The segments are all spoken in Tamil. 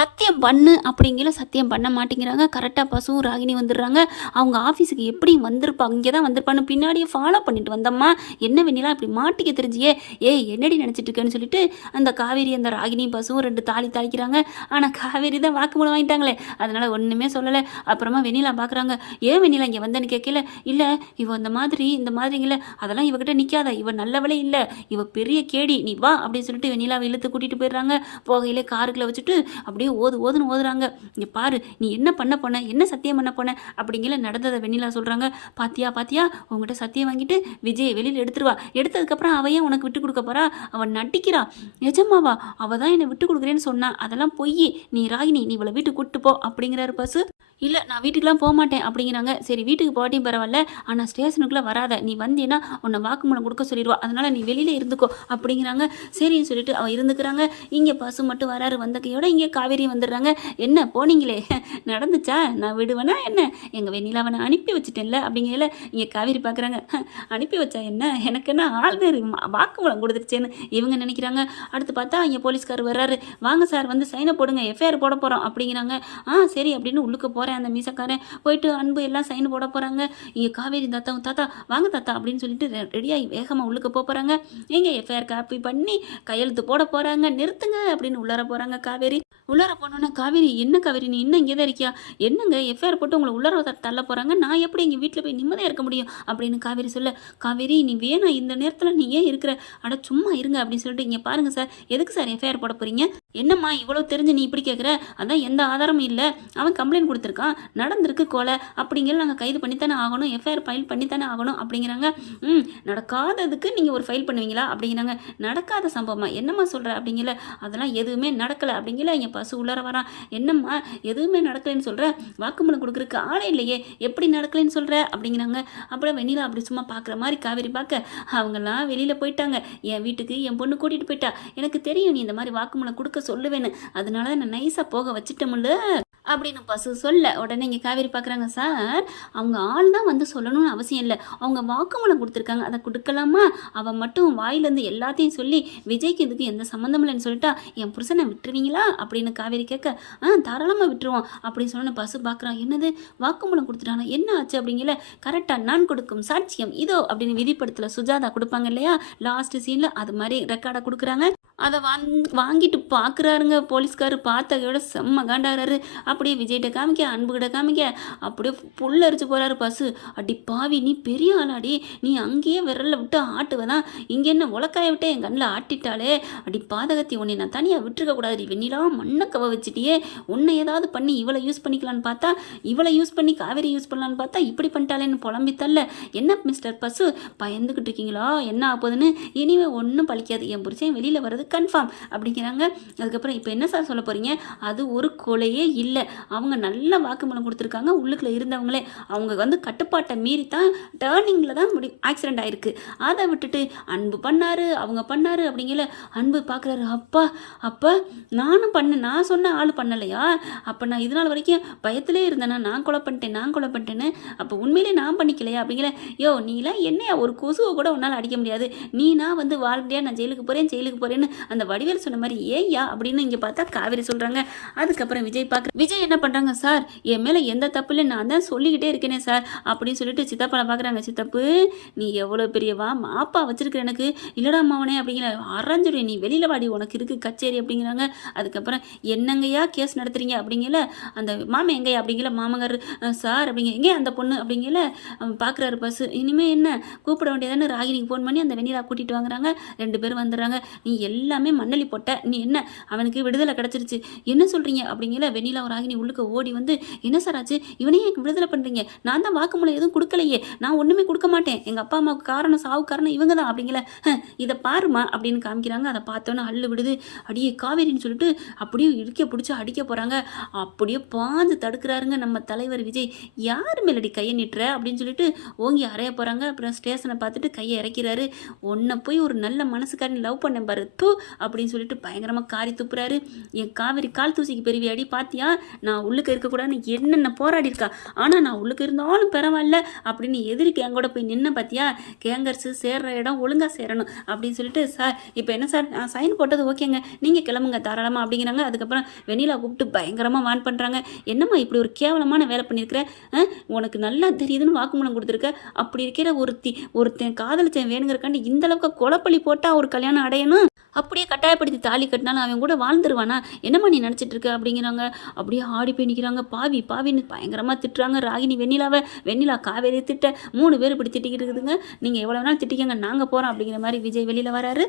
சத்தியம் பண்ணு அப்படிங்கிற சத்தியம் பண்ண மாட்டேங்கிறாங்க. கரெக்டாக பசுவும் ராகினி வந்துடுறாங்க. அவங்க ஆஃபீஸுக்கு எப்படி வந்திருப்பாங்க, இங்கே தான் வந்திருப்பான்னு பின்னாடியே ஃபாலோ பண்ணிட்டு வந்தம்மா. என்ன வெண்ணிலா இப்படி மாட்டிக்க தெரிஞ்சியே, ஏய் என்னடி நினச்சிட்டு இருக்கேன்னு சொல்லிட்டு அந்த காவேரி அந்த ராகினி பசுவும் 2 தாலி தாளிக்கிறாங்க. ஆனால் காவேரி தான் வாக்குமூலம் வாங்கிட்டாங்களே, அதனால் ஒன்றுமே சொல்லலை. அப்புறமா வெண்ணிலா பார்க்குறாங்க. ஏன் வெண்ணிலா இங்கே வந்தேன்னு கேட்கல. இல்லை இவ இந்த மாதிரிங்கள அதெல்லாம் இவகிட்ட நிற்காத, இவ நல்லவளே இல்லை, இவ பெரிய கேடி, நீ வா அப்படின்னு சொல்லிட்டு வெண்ணிலாவை இழுத்து கூட்டிகிட்டு போயிடுறாங்க. போகையிலே காருக்குள்ளே வச்சுட்டு அப்படியே ஓதுன்னு ஓதுறாங்க. இங்கே பாரு நீ என்ன பண்ண போன, என்ன சத்தியம் பண்ண போன அப்படிங்கிற நடந்ததை வெண்ணிலா சொல்கிறாங்க. பாத்தியா உங்ககிட்ட சத்தியம் வாங்கிட்டு விஜய் வெளியில் எடுத்துருவா, எடுத்ததுக்கப்புறம் அவையே உனக்கு விட்டு கொடுக்க போறா, அவன் நட்டிக்கிறா. நிஜமாவா? அவள் தான் என்னை விட்டு கொடுக்குறேன்னு சொன்னா, அதெல்லாம் பொய். நீ ராகினி, நீ இவளை வீட்டுக்கு கூப்பிட்டு போ அப்படிங்கிறாரு பசு. இல்லை நான் வீட்டுக்கெலாம் போக மாட்டேன் அப்படிங்கிறாங்க. சரி வீட்டுக்கு போட்டியும் பரவாயில்ல, ஆனால் ஸ்டேஷனுக்குள்ளே வராத, நீ வந்தேன்னா உன்னை வாக்குமூலம் கொடுக்க சொல்லிடுவா, அதனால் நீ வெளியில் இருந்துக்கோ அப்படிங்கிறாங்க. சரின்னு சொல்லிட்டு அவள் இருந்துக்கிறாங்க. இங்கே பசு மட்டும் வராரு. வந்த கையோட இங்கே காவேரி வந்துடுறாங்க. என்ன போனீங்களே நடந்துச்சா, நான் விடுவேனா என்ன, எங்கள் வெண்ணிலாவை நான் அனுப்பி வச்சுட்டேன்ல அப்படிங்கல. இங்கே காவேரி பார்க்குறாங்க. அனுப்பி வச்சா என்ன, எனக்கு என்ன ஆள்தேர் வாக்குமூலம் கொடுத்துருச்சேன்னு இவங்க நினைக்கிறாங்க. அடுத்து பார்த்தா இங்கே போலீஸ்கார் வர்றாரு. வாங்க சார் வந்து சைனை போடுங்க, எஃப்ஐஆர் போட போகிறோம் அப்படிங்கிறாங்க. சரி அப்படின்னு உள்ளுக்கு போகிறேன். அந்த மீசக்காரன் போயிட்டு அன்பு எல்லாம் சைன் போட போகிறாங்க. இங்கே காவேரி தாத்தா வாங்க தாத்தா அப்படின்னு சொல்லிட்டு ரெடியாகி வேகமாக உள்ளுக்கு போகிறாங்க. எங்கே எஃப்ஐஆர் காப்பி பண்ணி கையெழுத்து போட போகிறாங்க. நிறுத்துங்க அப்படின்னு உள்ளார போகிறாங்க காவேரி. உள்ளார போனோன்னா காவேரி, என்ன காவேரி நீ இன்னும் இங்கே தான் இருக்கியா, என்னங்க எஃப்ஐஆர் போட்டு உங்களை உள்ளார தள்ள போகிறாங்க, நான் எப்படி எங்கள் வீட்டில் போய் நிம்மதியாக இருக்க முடியும் அப்படின்னு காவேரி சொல்ல. காவேரி நீ வேணா இந்த நேரத்தில் நீ ஏன் இருக்கிற, அட சும்மா இருங்க அப்படின்னு சொல்லிட்டு, இங்கே பாருங்கள் சார், எதுக்கு சார் எஃப்ஐஆர் போட போகிறீங்க, என்னம்மா இவ்வளோ தெரிஞ்சு நீ இப்படி கேட்குற, அதான் எந்த ஆதாரமும் இல்லை, அவன் கம்ப்ளைண்ட் கொடுத்துருக்கான், நடந்திருக்கு கொலை அப்படிங்கிற, நாங்கள் கைது பண்ணித்தானே ஆகணும், எஃப்ஐஆர் ஃபைல் பண்ணித்தானே ஆகணும் அப்படிங்கிறாங்க. நடக்காததுக்கு நீங்கள் ஒரு ஃபைல் பண்ணுவீங்களா அப்படிங்கிறாங்க. நடக்காத சம்பவமா, என்னம்மா சொல்கிற அப்படிங்கிற, அதெல்லாம் எதுவுமே நடக்கலை அப்படிங்கிற. இங்கே பசு உள்ளார வரான். என்னம்மா எதுவுமே நடக்கலைன்னு சொல்கிற, வாக்குமூலம் கொடுக்குறதுக்கு ஆளே இல்லையே, எப்படி நடக்கலைன்னு சொல்கிற அப்படிங்கிறாங்க. அப்புறம் வெண்ணிலா அப்படி சும்மா பார்க்குற மாதிரி காவேரி பார்க்க, அவங்கெல்லாம் வெளியில் போயிட்டாங்க, என் வீட்டுக்கு என் பொண்ணு கூட்டிகிட்டு போயிட்டா, எனக்கு தெரியும் நீ இந்த மாதிரி வாக்குமூலம் கொடுக்க சொல்லுவேன்னு, அதனால தான் நான் நைஸாக போக வச்சுட்டோம்ல அப்படின்னு பசு சொல்ல. உடனே இங்கே காவேரி பார்க்குறாங்க. சார் அவங்க ஆள் தான் வந்து சொல்லணும்னு அவசியம் இல்லை, அவங்க வாக்குமூலம் கொடுத்துருக்காங்க, அதை கொடுக்கலாமா, அவன் மட்டும் வாயிலேருந்து எல்லாத்தையும் சொல்லி விஜய்க்கு இதுக்கு எந்த சம்மந்தம் இல்லைன்னு சொல்லிட்டா என் புருஷனை விட்டுருவீங்களா அப்படின்னு காவேரி கேட்க, தாராளமாக விட்டுருவோம் அப்படின்னு சொன்ன பசு பார்க்குறான். என்னது வாக்குமூலம் கொடுத்துட்டாங்க, என்ன ஆச்சு அப்படிங்கல. கரெக்டாக நான் கொடுக்கும் சாட்சியம் இதோ அப்படின்னு விதிப்படத்தில் சுஜாதா கொடுப்பாங்க இல்லையா லாஸ்ட் சீனில், அது மாதிரி ரெக்கார்டை கொடுக்குறாங்க. அதை வாங்கிட்டு பார்க்குறாருங்க போலீஸ்காரு. பார்த்தகையோட செம்ம காண்டாகிறாரு. அப்படியே விஜய்கிட்ட காமிக்க, அன்புகிட்ட காமிக்க, அப்படியே புல்லரிச்சு போகிறாரு பசு. அடி பாவி நீ பெரிய ஆளாடி, நீ அங்கேயே விரலில் விட்டு ஆட்டுவதான், இங்கே என்ன உலக்காய விட்டு என் கண்ணில் ஆட்டிட்டாலே, அடி பாதகத்தி, உன்னை நான் தனியாக விட்டுருக்க கூடாது, வெண்ணிலா மண்ணை கவ வச்சுட்டியே, உன்னை ஏதாவது பண்ணி இவளை யூஸ் பண்ணிக்கலான்னு பார்த்தா, இவளை யூஸ் பண்ணி காவேரி யூஸ் பண்ணலான்னு பார்த்தா இப்படி பண்ணிட்டாலேன்னு புலம்பித்தல்ல. என்ன மிஸ்டர் பசு பயந்துக்கிட்டு இருக்கீங்களா, என்ன ஆகுதுன்னு, இனிமே ஒன்றும் பழிக்காது, என் புருஷன் வெளியில் வர்றது கன்ஃபார்ம் அப்படிங்கிறாங்க. அதுக்கப்புறம் இப்போ என்ன சார் சொல்ல போகிறீங்க, அது ஒரு கொலையே இல்லை, அவங்க நல்ல வாக்குமூலம் கொடுத்துருக்காங்க, உள்ளுக்குள்ள இருந்தவங்களே அவங்க வந்து கட்டுப்பாட்டை மீறி தான் டேர்னிங்கில் தான் ஆக்சிடென்ட் ஆயிருக்கு, அதை விட்டுட்டு அன்பு பண்ணாரு அவங்க பண்ணாரு அப்படிங்கல. அன்பு பார்க்குறாரு. அப்பா நானும் பண்ணேன், நான் சொன்ன ஆள் பண்ணலையா, அப்போ நான் இது நாள் வரைக்கும் பயத்திலே இருந்தேனா, நான் கொலை பண்ணிட்டேன்னு, அப்போ உண்மையிலே நான் பண்ணிக்கலையா அப்படிங்கிற. யோ நீலாம் என்னையா ஒரு கொசுவை கூட உன்னால் அடிக்க முடியாது, நான் வந்து வாழ்க்கையாக நான் ஜெயிலுக்கு போகிறேன்னு அந்த வடிவேல் சொன்ன மாதிரி ஏய்யா அப்படின்னு இங்கே பார்த்தா காவேரி சொல்கிறாங்க. அதுக்கப்புறம் விஜய் விஜய் என்ன பண்ணுறாங்க. சார் என் மேலே எந்த தப்பு இல்லை, நான் தான் சொல்லிக்கிட்டே இருக்கேனே சார் அப்படின்னு சொல்லிட்டு சித்தப்பாவை பார்க்குறாங்க. சித்தப்பு நீ எவ்வளோ பெரியவா மாப்பா வச்சிருக்கிற, எனக்கு இல்லடா மாவனே அப்படிங்கிற, அரைஞ்சிடும் நீ வெளியில் வாடி உனக்கு இருக்குது கச்சேரி அப்படிங்கிறாங்க. அதுக்கப்புறம் என்னங்கய்யா கேஸ் நடத்துறீங்க அப்படிங்கல, அந்த மாமன் எங்கேயா அப்படிங்கல, மாமங்கார் சார் அப்படிங்க, எங்கே அந்த பொண்ணு அப்படிங்கல பார்க்குறாரு பஸ். இனிமேல் என்ன கூப்பிட வேண்டியதானே, ராகினிக்கு ஃபோன் பண்ணி அந்த வெண்ணிலா கூட்டிகிட்டு வாங்குறாங்க. 2 பேரும் வந்துடுறாங்க. நீ எல்லாமே மண்ணலி போட்ட, நீ என்ன அவனுக்கு விடுதலை கிடச்சிருச்சு, என்ன சொல்கிறீங்க அப்படிங்கிற. வெண்ணிலா ராகினி உள்ளுக்கு ஓடி வந்து, என்ன சார் ஆச்சு, இவனையே விடுதலை பண்ணுறீங்க, நான் தான் வாக்குமூலம் எதுவும் கொடுக்கலையே, நான் ஒன்றுமே கொடுக்க மாட்டேன், எங்கள் அப்பா அம்மாவுக்கு காரணம் சாவு காரணம் இவங்க தான் அப்படிங்கிற. இதை பாருமா அப்படின்னு காமிக்கிறாங்க. அதை பார்த்தோன்னே அள்ளு விடுது. அடியே காவேரின்னு சொல்லிட்டு அப்படியே இடுக்க பிடிச்சி அடிக்க போகிறாங்க. அப்படியே பாஞ்சு தடுக்கிறாருங்க நம்ம தலைவர் விஜய். யார் மேலடி கையை நிட்டுற அப்படின்னு சொல்லிட்டு ஓங்கி அறைய போகிறாங்க. அப்புறம் ஸ்டேஷனை பார்த்துட்டு கையை இறக்கிறாரு. உன்னை போய் ஒரு நல்ல மனசுக்காரன் லவ் பண்ண பாரு, தூ அப்படின்னு சொல்லிட்டு பயங்கரமாக காரி துப்புறாரு. என் காவேரி கால் தூசிக்கு பெரிய அடி பாத்தியா, நான் உள்ளுக்கு இருக்கக்கூடாதுன்னு என்னென்ன போராடி இருக்கா, ஆனால் நான் உள்ளுக்கு இருந்தாலும் பரவாயில்ல அப்படின்னு எதிர்க்கு என் கூட போய் நின்ன பாத்தியா, கேங்கர்ஸு சேர்ற இடம் ஒழுங்காக சேரணும் அப்படின்னு சொல்லிட்டு, சார் இப்போ என்ன சார் நான் சைன் போட்டது ஓகேங்க, நீங்கள் கிளம்புங்க தாராளமாக அப்படிங்கிறாங்க. அதுக்கப்புறம் வெண்ணிலா கூப்பிட்டு பயங்கரமாக வான் பண்ணுறாங்க. என்னம்மா இப்படி ஒரு கேவலமான வேலை பண்ணியிருக்கிற, உனக்கு நல்லா தெரியுதுன்னு வாக்குமூலம் கொடுத்துருக்க, அப்படி இருக்கிற ஒருத்தன் காதலிச்சேன் வேணுங்கிறக்காண்டி இந்த அளவுக்கு கொலைப்பள்ளி போட்டால் ஒரு கல்யாணம் அடையணும், அப்படியே கட்டாயப்படுத்தி தாலி கட்டினாலும் அவன் கூட வாழ்ந்துருவானா, என்னம்மா நீ நினச்சிட்டு இருக்க அப்படிங்கிறாங்க. அப்படியே ஆடி போய் நிற்கிறாங்க. பாவின்னு பயங்கரமாக திட்டுறாங்க ராகினி வெண்ணிலாவை. வெண்ணிலா காவேரி திட்ட 3 பேர் இப்படி திட்டிக்கிட்டு இருக்குதுங்க. நீங்கள் எவ்வளோ நாள் திட்டிக்கங்க, நாங்கள் போகிறோம் அப்படிங்கிற மாதிரி விஜய் வெளியில் வராரு.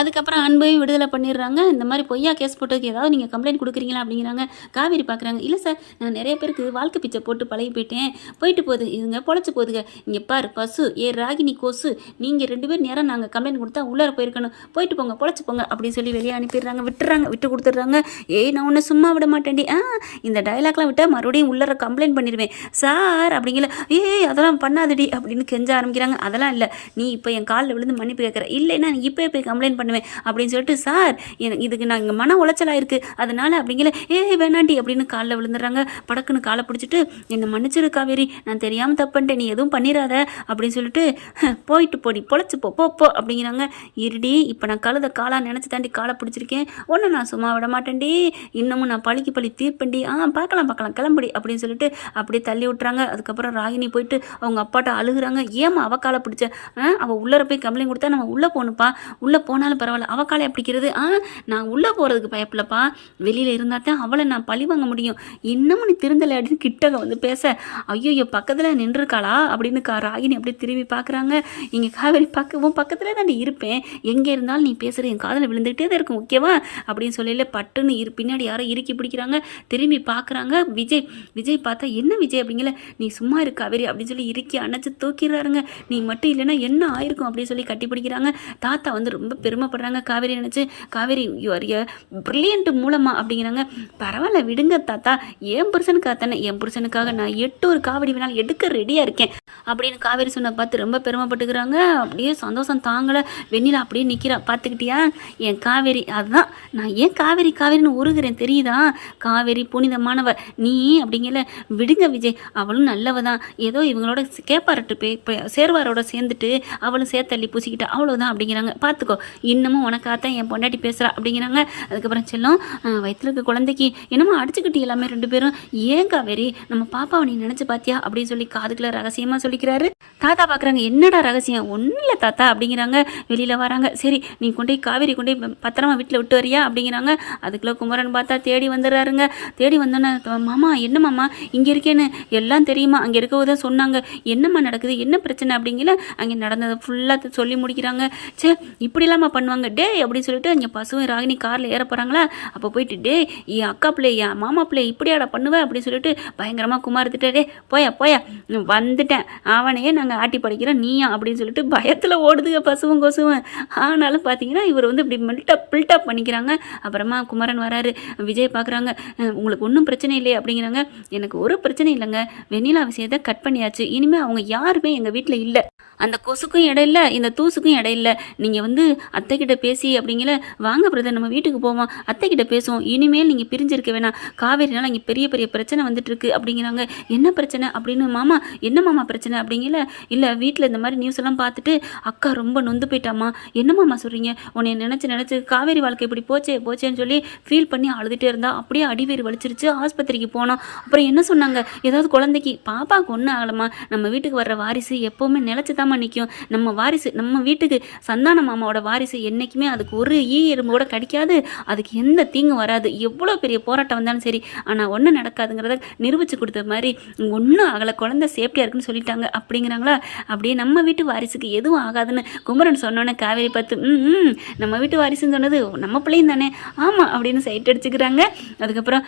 அதுக்கப்புறம் அன்பையும் விடுதலை பண்ணிடுறாங்க. இந்த மாதிரி பொய்யா கேஸ் போட்டதுக்கு ஏதாவது நீங்கள் கம்ப்ளைண்ட் கொடுக்குறீங்களா அப்படிங்கிறாங்க. காவேரி பார்க்குறாங்க. இல்லை சார், நான் நிறைய பேருக்கு வாழ்க்கை பிச்சை போட்டு பழகி போயிட்டு போகுது, இதுங்க பொழைச்சி போகுதுங்க. இங்கே பாரு பசு, ராகினி கோசு, நீங்கள் 2 பேர் நேரம் நாங்கள் கம்ப்ளைண்ட் கொடுத்தா உள்ளார போயிருக்கணும், போயிட்டு போங்க பொழைச்சி போங்க அப்படின்னு சொல்லி வெளியே அனுப்பிடுறாங்க. விட்டு கொடுத்துட்றாங்க. நான் ஒன்று சும்மா விட மாட்டேன்டி, இந்த டைலாக்லாம் விட்டால் மறுபடியும் உள்ளார கம்ப்ளைண்ட் பண்ணிடுவேன் சார் அப்படிங்கிற. அதெல்லாம் பண்ணாதடி அப்படின்னு கெஞ்ச ஆரம்பிக்கிறாங்க. அதெல்லாம் இல்லை, நீ இப்போ என் காலில் விழுந்து மன்னிப்பு கேட்குற, இல்லைன்னா நீ இப்போ போய் கம்ப்ளைண்ட் பண்ணுவேன் அப்படின்னு சொல்லிட்டு, சார் எனக்கு இதுக்கு நான் இங்கே மன உளைச்சலாக இருக்குது அதனால அப்படிங்கிற. வேணாண்டி அப்படின்னு காலில் விழுந்துடுறாங்க. படக்குன்னு காலை பிடிச்சிட்டு, என்னை மன்னிச்சிரு காவேரி, நான் தெரியாமல் தப்புன்ட்டேன், நீ எதுவும் பண்ணிடாத அப்படின்னு சொல்லிட்டு, போயிட்டு போடி பொழைச்சி போ அப்படிங்கிறாங்க. இருடி, இப்போ நான் கழுத காலாக நினச்சி தாண்டி காலை பிடிச்சிருக்கேன், ஒன்று நான் சும்மா விட மாட்டேன்டி, இன்னமும் நான் பழி தீர்ப்பண்டி, பார்க்கலாம் கிளம்புடி அப்படின்னு சொல்லிட்டு அப்படியே தள்ளி விட்டுறாங்க. அதுக்கப்புறம் ராகினி போயிட்டு அவங்க அப்பாட்ட அழுகுறாங்க. ஏமா அவ காலை பிடிச்ச, அவள் உள்ளர போய் கம்ப்ளைண்ட் கொடுத்தா நம்ம உள்ளே போகணுப்பா, உள்ளே போனாலும் பரவாயில்ல, அவ காலை பிடிக்கிறது, நான் உள்ளே போகிறதுக்கு பயப்பில்லப்பா, வெளியில் இருந்தால் தான் அவளை நான் பழி வாங்க முடியும், இன்னமும் நீ திருந்தலை அப்படின்னு கிட்டக வந்து பேச, ஐயோ பக்கத்தில் நின்றுருக்காளா அப்படின்னு ராகினி அப்படியே திரும்பி பார்க்குறாங்க. இங்கே காவேரி பக்கத்தில் தான் நீ இருப்பேன், எங்கே இருந்தாலும் நீ பேசுகிற என் காதில் விழுந்துகிட்டே தான் இருக்கும் ஓகேவா அப்படின்னு சொல்லல. பட்டுன்னு பின்னாடி யாரோ இறுக்கி பிடிக்கிறாங்க. திரும்பி பார்க்குறாங்க. விஜய் பார்த்தா, என்ன விஜய் அப்படிங்கல, நீ சும்மா இரு காவேரி அப்படின்னு சொல்லி இறுக்கி அணைச்சி தூக்கிடுறாருங்க. நீ மட்டும் இல்லைன்னா என்ன ஆயிருக்கும் அப்படின்னு சொல்லி கட்டி பிடிக்கிறாங்க. தாத்தா வந்து ரொம்ப பெருமைப்படுறாங்க காவேரி நினச்சி. Kaveri you are a brilliant மூலமா அப்படிங்கிறாங்க. பரவாயில்ல விடுங்க தாத்தா, என் புருஷனுக்காக தானே, என் புருஷனுக்காக நான் 8 ஒரு காவடி வேணாலும் எடுக்க ரெடியாக இருக்கேன் அப்படின்னு காவேரி சொன்ன பார்த்து ரொம்ப பெருமைப்பட்டுக்கிறாங்க. அப்படியே சந்தோஷம் தாங்கலை. வெண்ணிலா அப்படியே நிற்கிறா. பார்த்துக்கிட்டியா என் காவேரி, அதுதான் நான் ஏன் காவேரின்னு உருகிறேன் தெரியுதா, காவேரி புனிதமானவர் நீ அப்படிங்கல. விடுங்க விஜய், அவளும் நல்லவ தான், ஏதோ இவங்களோட கேப்பாரட்டு சேர்வாரோட சேர்ந்துட்டு அவளும் சேர்த்தள்ளி பூசிக்கிட்டா அவ்வளோதான் அப்படிங்கிறாங்க. பார்த்துக்கோ, இன்னமும் உனக்காகத்தான் என் பொண்டாட்டி பேசுகிறா அப்படிங்கிறாங்க. அதுக்கப்புறம் செல்லம், வயிற்றுல இருக்க குழந்தைக்கு என்னமோ அடிச்சுக்கிட்டு எல்லாமே 2 பேரும், ஏன் காவேரி நம்ம பாப்பாவை நீ நினச்சி பார்த்தியா அப்படின்னு சொல்லி காதுக்குள்ள ரகசியமாக சொல்லிக்கிறாரு. தாத்தா பார்க்குறாங்க. என்னடா ரகசியம், ஒன்றும் இல்லை தாத்தா அப்படிங்கிறாங்க. வெளியில் வராங்க. சரி நீ கொண்டு போய் காவேரி கொண்டு போய் பத்திரமா வீட்டில் விட்டு வரியா அப்படிங்கிறாங்க. அதுக்குள்ளே குமரன் பார்த்தா தேடி வந்துடுறாருங்க. தேடி வந்தோன்னே, மாமா என்ன மாமா இங்கே இருக்கேன்னு எல்லாம் தெரியுமா, அங்கே இருக்கவும் சொன்னாங்க, என்னம்மா நடக்குது, என்ன பிரச்சனை அப்படிங்கிற. அங்கே நடந்ததை ஃபுல்லாக சொல்லி முடிக்கிறாங்க. சே இப்படி இல்லாமல் பண்ணுவாங்க டே அப்படின்னு சொல்லிட்டு அங்கே பசுவும் ராகினி காரில் ஏற போகிறாங்களா. அப்போ போயிட்டு, டே என் அக்கா பிள்ளை என் மாமா பிள்ளை இப்படியாடா பண்ணுவேன் அப்படின்னு சொல்லிட்டு பயங்கரமாக குமார் திட்டே, போயா வந்துட்டேன், அவனையே நாங்கள் ஆட்டி படிக்கிறோம் நீயா அப்படின்னு சொல்லிட்டு பயத்தில் ஓடுதுங்க பசுவும் கொசுவும். ஆனாலும் பார்த்தீங்கன்னா இவர் வந்து இப்படி பில்டப் பண்ணிக்கிறாங்க. அப்புறமா குமரன் வராரு. விஜய் பார்க்குறாங்க. உங்களுக்கு ஒன்றும் பிரச்சனை இல்லையே அப்படிங்கிறாங்க. எனக்கு ஒரு பிரச்சனை இல்லைங்க, வெண்ணிலா விஷயத்தை கட் பண்ணியாச்சு, இனிமேல் அவங்க யாருமே எங்கள் வீட்டில் இல்லை, அந்த கொசுக்கும் இடம் இல்லை, இந்த தூசுக்கும் இடம் இல்லை, நீங்கள் வந்து அத்தைக்கிட்ட பேசி அப்படிங்கிற, வாங்க பிரதர் நம்ம வீட்டுக்கு போவோம், அத்தைக்கிட்ட பேசுவோம், இனிமேல் நீங்கள் பிரிஞ்சிருக்க வேணாம், காவேரினால இங்கே பெரிய பிரச்சனை வந்துட்டு இருக்கு அப்படிங்கிறாங்க. என்ன பிரச்சனை அப்படின்னு. மாமா என்ன மாமா பிரச்சனை அப்படிங்கிற. இல்லை வீட்டில் இந்த மாதிரி நியூஸ் எல்லாம் பார்த்துட்டு அக்கா ரொம்ப நொந்து போயிட்டாமா. என்ன மாமா சொல்கிறீங்க, உன்னை நினச்சி காவேரி வாழ்க்கை இப்படி போச்சேன்னு சொல்லி ஃபீல் பண்ணி அழுதுகிட்டே இருந்தா. அப்படியே அடிவேறு வலிச்சிருச்சு, ஆஸ்பத்திரிக்கு போனோம். அப்புறம் என்ன சொன்னாங்க, ஏதாவது குழந்தைக்கு பாப்பாவுக்கு ஒன்றும் ஆகலமா, நம்ம வீட்டுக்கு வர்ற வாரிசு எப்போவுமே நிலச்சி தான் நிற்கும், நம்ம வாரிசு நம்ம வீட்டுக்கு சந்தான மாமாவோட வாரிசு என்றைக்குமே அதுக்கு ஒரு எறும்பு கூட கடிக்காது, அதுக்கு எந்த தீங்கும் வராது, எவ்வளோ பெரிய போராட்டம் வந்தாலும் சரி, ஆனால் ஒன்றும் நடக்காதுங்கிறத நிரூபித்து கொடுத்த மாதிரி ஒன்றும் ஆகலை, குழந்தை சேஃப்டியாக இருக்குன்னு சொல்லிட்டாங்க அப்படிங்கிறாங்களா. அப்படியே நம்ம வீட்டு வாரிசுக்கு எதுவும் ஆகாதுன்னு குமரன் சொன்னோன்னே காவேரி பார்த்து நம்ம வீட்டு வாரிசுன்னு சொன்னது நம்ம பிள்ளையும் தானே, ஆமாம் அப்படின்னு சைட் அடிச்சுக்கிறாங்க. அதுக்கப்புறம்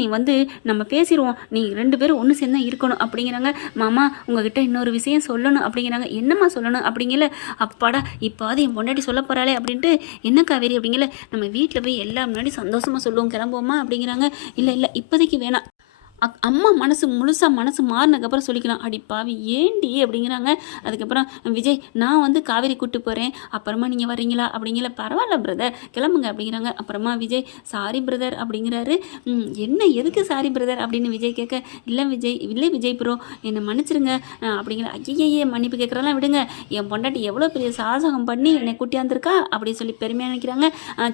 நீ வந்து நம்ம பேசிடுவோம், நீ 2 பேரும் ஒன்று சேர்ந்தா இருக்கணும் அப்படிங்கிறாங்க. மாமா உங்ககிட்ட இன்னொரு விஷயம் சொல்லணும் அப்படிங்கிறாங்க. என்னம்மா சொல்லணும் அப்படிங்கல. அப்பாடா இப்போது என் பொண்டாட்டி சொல்ல போகிறாளே அப்படின்ட்டு. என்ன காவேரி அப்படிங்கல. நம்ம வீட்டில் போய் எல்லாம் முன்னாடி சந்தோஷமாக சொல்லுவோம், கிளம்புவோமா அப்படிங்கிறாங்க. இல்லை இப்போதைக்கு வேணாம், அம்மா மனசு மாறினதுக்கப்புறம் சொல்லிக்கலாம். அடி பாவி ஏண்டி அப்படிங்கிறாங்க. அதுக்கப்புறம் விஜய் நான் வந்து காவேரி கூட்டு போகிறேன், அப்புறமா நீங்கள் வர்றீங்களா அப்படிங்கிற. பரவாயில்ல பிரதர் கிளம்புங்க அப்படிங்கிறாங்க. அப்புறமா விஜய் சாரி பிரதர் அப்படிங்கிறாரு. என்ன எதுக்கு சாரி பிரதர் அப்படின்னு விஜய் கேட்க, இல்லை விஜய் ப்ரோ என்னை மன்னிச்சிருங்க அப்படிங்கிற. ஐயே மன்னிப்பு கேட்குறதெல்லாம் விடுங்க, என் பொண்டாட்டி எவ்வளோ பெரிய சாசகம் பண்ணி என்னை கூட்டியாந்துருக்கா அப்படின்னு சொல்லி பெருமையாக நினைக்கிறாங்க.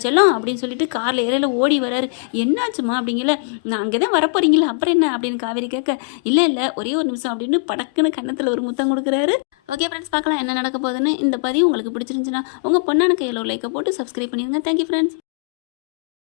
செல்லம் அப்படின்னு சொல்லிட்டு காரில் இறையில ஓடி வராரு. என்னாச்சுமா அப்படிங்கல. நான் அங்கே தான் வரப்போறீங்களா அப்புறம் என்ன அப்படின்னு காவேரி கேட்க, இல்லை ஒரே ஒரு நிமிஷம் அப்படின்னு படக்குன்னு கன்னத்தில் ஒரு முத்தம் கொடுக்குறாரு. ஓகே ஃப்ரெண்ட்ஸ், பார்க்கலாம் என்ன நடக்க போகுதுன்னு. இந்த பதிவு உங்களுக்கு பிடிச்சிருந்துச்சுன்னா உங்கள் பொண்ணான கையில் ஒரு லைக்கை போட்டு சப்ஸ்கிரைப் பண்ணிடுங்க. Thank you friends.